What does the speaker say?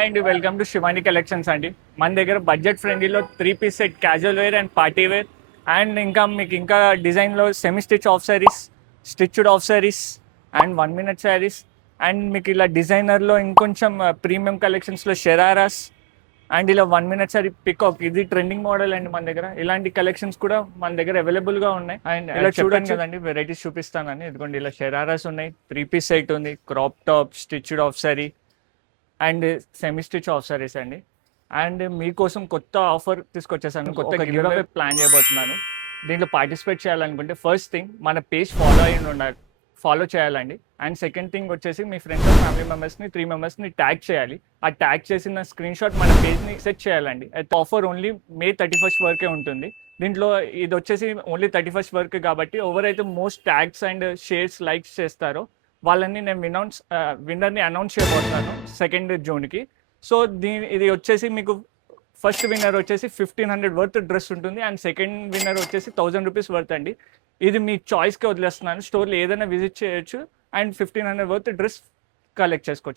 And welcome to Shivani collections అండి. మన దగ్గర బడ్జెట్ ఫ్రెండ్లీలో 3 piece set casual wear and party wear and ఇంకా డిజైన్లో semi stitch of saris, stitched of saris and 1 minute saris and మీకు ఇలా డిజైనర్లో ఇంకొంచెం ప్రీమియం కలెక్షన్స్లో షెరారాస్ అండ్ ఇలా 1 minute సారీ పికాక్, ఇది ట్రెండింగ్ మోడల్ అండి. మన దగ్గర ఇలాంటి కలెక్షన్స్ కూడా మన దగ్గర అవైలబుల్గా ఉన్నాయి. అండ్ ఇలా చూడండి కదండి, వెరైటీస్ చూపిస్తానని. ఇదిగోండి ఇలా షెరారాస్ ఉన్నాయి, 3 పీస్ సెట్ ఉంది, crop top, stitched of sorry and semi stitch of saris అండి. అండ్ మీకోసం కొత్త ఆఫర్ తీసుకొచ్చేసాను, కొత్త గివ్ అవే ప్లాన్ చేయబోతున్నాను. దీంట్లో పార్టిసిపేట్ చేయాలనుకుంటే ఫస్ట్ థింగ్ మన పేజ్ ఫాలో చేయాలండి. అండ్ సెకండ్ థింగ్ వచ్చేసి మీ ఫ్రెండ్స్ అండ్ ఫ్యామిలీ మెంబర్స్ని 3 మెంబర్స్ని ట్యాగ్ చేయాలి. ఆ ట్యాగ్ చేసిన స్క్రీన్ షాట్ మన పేజ్ని సెట్ చేయాలండి. అయితే ఆఫర్ ఓన్లీ May 31st వరకే ఉంటుంది. దీంట్లో ఇది వచ్చేసి ఓన్లీ 31st వరకు కాబట్టి ఎవరైతే most tags and shares likes చేస్తారో వాళ్ళని నేను విన్నర్ని అనౌన్స్ చేయబోతున్నాను 2nd జూన్కి. సో ఇది వచ్చేసి మీకు ఫస్ట్ విన్నర్ వచ్చేసి 1500 వర్త్ డ్రెస్ ఉంటుంది అండ్ సెకండ్ విన్నర్ వచ్చేసి 1000 రూపీస్ వర్త్ అండి. ఇది మీ చాయిస్కి వదిలేస్తున్నాను. స్టోర్లో ఏదైనా విజిట్ చేయొచ్చు అండ్ 1500 వర్త్ డ్రెస్ కలెక్ట్ చేసుకోవచ్చు.